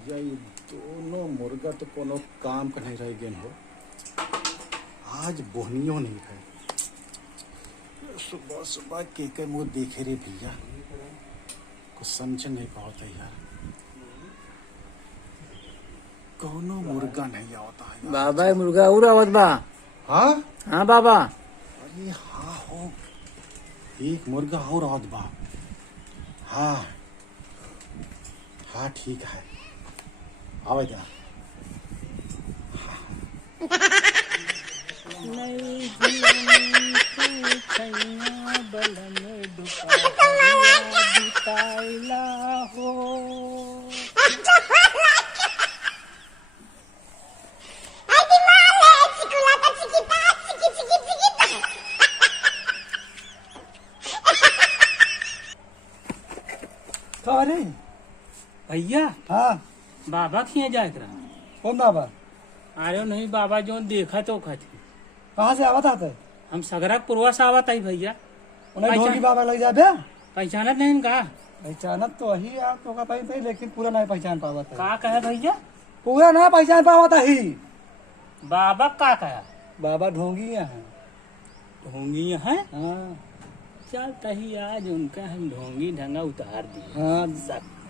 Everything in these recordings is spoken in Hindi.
भैया ये दोनों मुर्गा तो कोनो काम का नहीं रह गए हो। आज बोहनियो नहीं रहे। सुबह सुबह के मुँह देखे रे भैया, कुछ समझ नहीं पाता यार। कोनो मुर्गा नहीं आता है बाबा मुर्गा और आवत बा। हाँ हाँ बाबा। अरे हाँ हो, एक मुर्गा और आवत बा। हाँ हाँ ठीक है, आवे जा। अरे भैया हाँ बाबा खिए जाए करा। कौन बाबा? अरे नहीं बाबा जो देखा तो खा कहाँ से आवत आते? हम सगरा पुरवा से आवत आई भैया। उन्हें ढोली बाबा लग जाए भैया। पहचानत नहीं का? पहचानत तो वही आप तो का पहचान, लेकिन पूरा नहीं पहचान पावत है। का कहे भैया? पूरा ना पहचान पावत ही। बाबा का कहा? बाबा ढोंगी है। ढोंगी है? हाँ चल तही आज उनका हम ढोंगी ढंगा उतार दिए। हाँ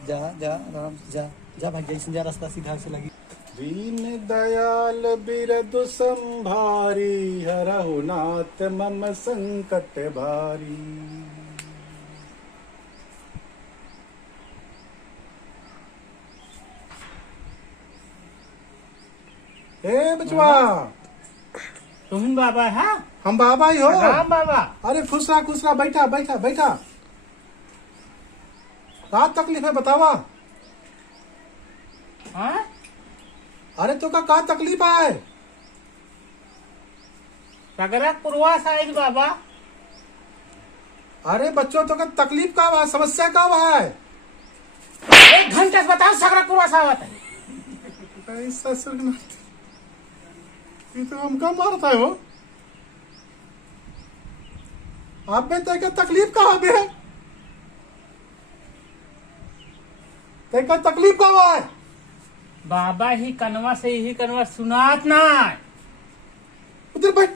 जा जा आराम से जा जा भाई, जैसे जा रास्ता सीधा से लगी। दीन दयाल बिरदु संभारी, हरहु नाथ मम संकट भारी। ए बचवा, तुम बाबा है? हम बाबा ही हो। राम बाबा। अरे खुश रहा, बैठा बैठा बैठा। क्या तकलीफ है बतावा? हाँ? अरे तो का तकलीफ है? सगरा पुरवा साइज बाबा। अरे बच्चों तो का तकलीफ का है, समस्या का है? 1 घंटे से बताओ सगरा पुरवा सा आवत है। ऐसा सुनना, ये तो हमका मारता है हो। आप में तो तकलीफ का है? तेका तकलीफ का है? बाबा ही कनवा से यही कनवा सुनात ना। उधर बैठ।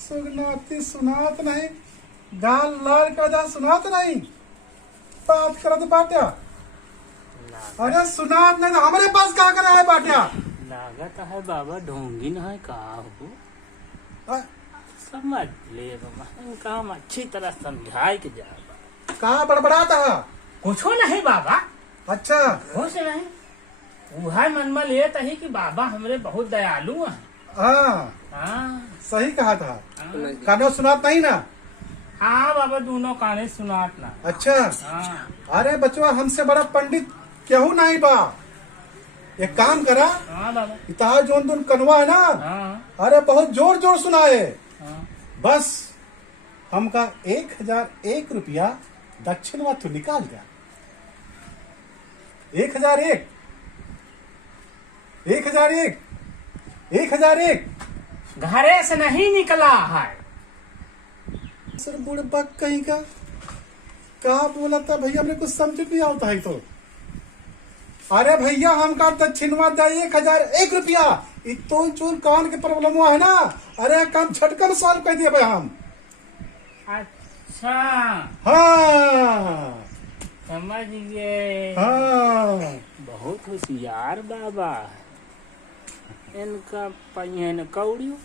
सुनाती सुनात नहीं, गाल लाल कर जा, सुनात नहीं, बात करत बाट्या। अरे सुनात नहीं तो हमारे पास क्या करा है बाट्या? लागत है बाबा ढोंगी न है का हो। हाँ? समझ ले बाबा, इनका हम अच्छी तरह समझाए के जा। कहाँ बड़बड़ाता है? कुछ नहीं बाबा, अच्छा कुछ नहीं। वह मन में ले तही कि बाबा हमरे बहुत दयालु हैं। हाँ हाँ सही कहा था। हाँ। कानो सुनात नहीं ना? हाँ बाबा दोनों काने सुनात ना। अच्छा हाँ अरे बचवा, हमसे बड़ा पंडित केहू नहीं बा। एक काम करा, हाँ बाबा। इताहा जोन दुन कनवा है ना, हाँ अरे बहुत जोर जोर सुनाए। हाँ। बस हमका 1001 रुपया दक्षिण में तू निकाल गया। 1001 1001 1001। घरे से नहीं निकला है। सर बुढ़बा कहीं का कहा बोला था भैया, हमने कुछ समझ नहीं आता है तो। अरे भैया हमका दक्षिणवा दे 1001 रुपया। इतोल चूल कान के प्रॉब्लम हुआ है ना, अरे काम झटकन सॉल्व कर दिए भाई हम। अच्छा हाँ समझ गए। हाँ बहुत होशियार बाबा। इनका पहियन कौड़ियो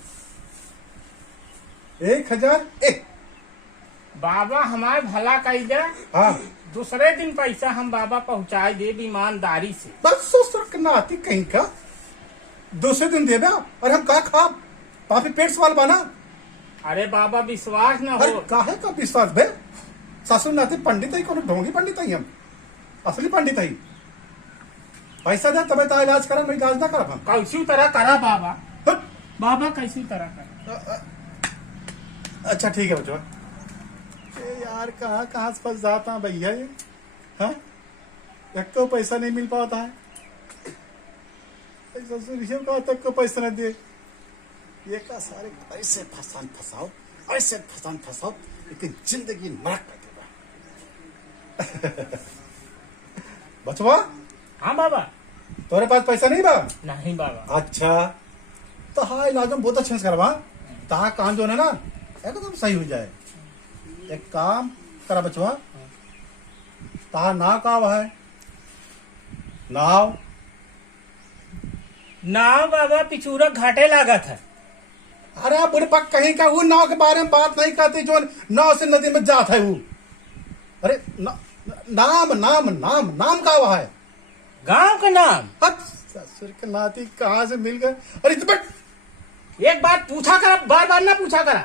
1001। बाबा हमारे भला कही दे। हाँ दूसरे दिन पैसा हम बाबा पहुँचाए दे ईमानदारी से। बस सोच नाती कहीं का दूसरे दिन दे और हम का खा पापी पेट सवाल बना। अरे बाबा विश्वास न अरे हो। काहे का विश्वास बे? सासुर नाते पंडित ही, कोनो ढोंगी पंडित ही हम, असली पंडित ही। पैसा दे तबे तो इलाज करा, मैं इलाज ना करब हम। कैसी तरह करा बाबा? हट। बाबा कैसी तरह करा? अच्छा ठीक है बच्चों। यार कहाँ से फंस जाता है भैया ये। हाँ एक को पैसा नहीं मिल पाता है। ससुर का तक को पैसा नहीं दे। ये का सारे ऐसे फसाओ लेकिन जिंदगी नरक कर देगा। बचवा हाँ बाबा। तोरे पास पैसा नहीं बा? नहीं बाबा। अच्छा तो हाँ इलाज में बहुत अच्छे से करवा, ताहा कान जो है ना एकदम सही हो जाए। एक काम करा बचवा, ताहा नाव का है नाव नाव बाबा पिछूरा घाटे लागत है। अरे आप बुढ़ पक कहीं का वो नाव के बारे में बात नहीं करती जो नाव से नदी में जात है वो। अरे नाम नाम नाम नाम का हुआ है? गांव का नाम। अब ससुर के नाती कहाँ से मिल गए? अरे तो बट एक बात पूछा करा, बार बार ना पूछा करा।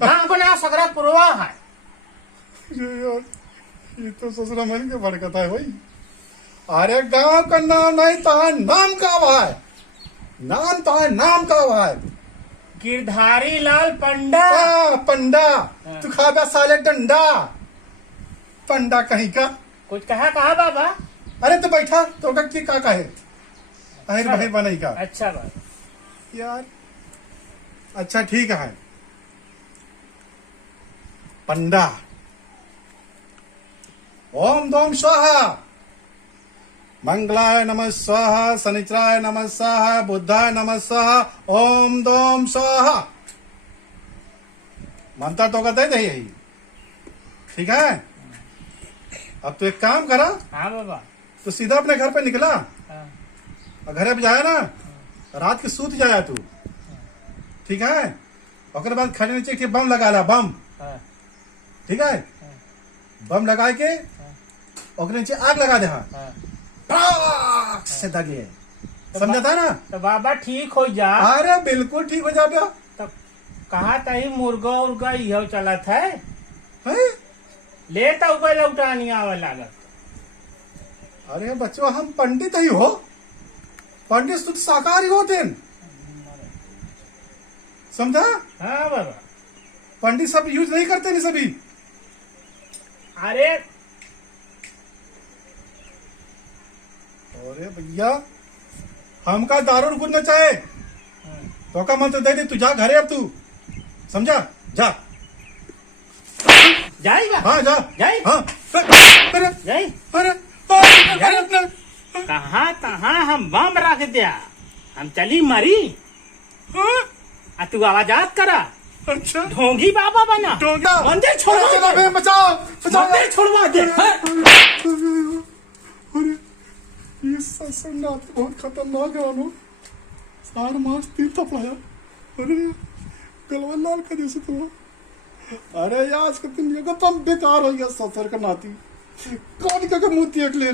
गांव का नाम सकरा पुरवा है। यार ये तो ससुरा मन के भड़कता है भाई। अरे गांव का नाम नहीं ताहा नाम का हुआ है, नाम ताहा नाम का हुआ है। गिरधारी लाल पंडा। पंडा तू खा गया साले डंडा, पंडा कहीं का। कुछ कहा बाबा? अरे तो बैठा तो का कहे अहिर भाई बने का। अच्छा बाबा। यार अच्छा ठीक है। पंडा ओम दोम स्वाहा, मंगलाय नमः स्वाहा, शनिचराय नमः स्वाहा, बुद्धाय नमः स्वाहा, ओम दोम स्वाहा। मंत्र तो कहते थे यही, ठीक है। अब तो एक काम करा, हाँ बाबा। तो सीधा अपने घर पे निकला हाँ। और घरे पे जाया ना, रात के सूत जाया तू, ठीक है। और बाद खाने नीचे एक बम लगा ला, बम, हाँ। ठीक है। बम लगा के और नीचे आग लगा दे, हाँ पटाक से दगे, समझा था ना? तो बाबा ठीक हो जा। अरे बिल्कुल ठीक हो जा। तो कहा तही मुर्गा उर्गा यह चलत है, हैं? लेता ऊपर लौटानी आवे लागत। अरे बच्चों हम पंडित ही हो, पंडित शुद्ध शाकाहारी होते हैं, समझा? हाँ बाबा। पंडित सब यूज नहीं करते नहीं सभी। अरे अरे भैया हमका दारू गुड़ना चाहे तो का मंत्र दे दे, तू जा घरे अब तू, समझा? जा जाएगा। हाँ जा जाए। हाँ। अरे जाए। अरे कहाँ हम बम रख दिया, हम चली मरी। आ तू आवाजात करा, अच्छा ढोंगी बाबा बना, डोंगा मंदिर छोड़वा चलो दे, बे, बचाओ बचाओ। मंदिर छोड़वा दे। अरे ये ससुरनाथ बहुत खतरनाक है अनु, सार मास तीन थपड़ाया। अरे गलवा लाल का जैसे तो। अरे यार इसका दिन बेकार हो गया ससुर का नाती, कौन का मुंह देख ले।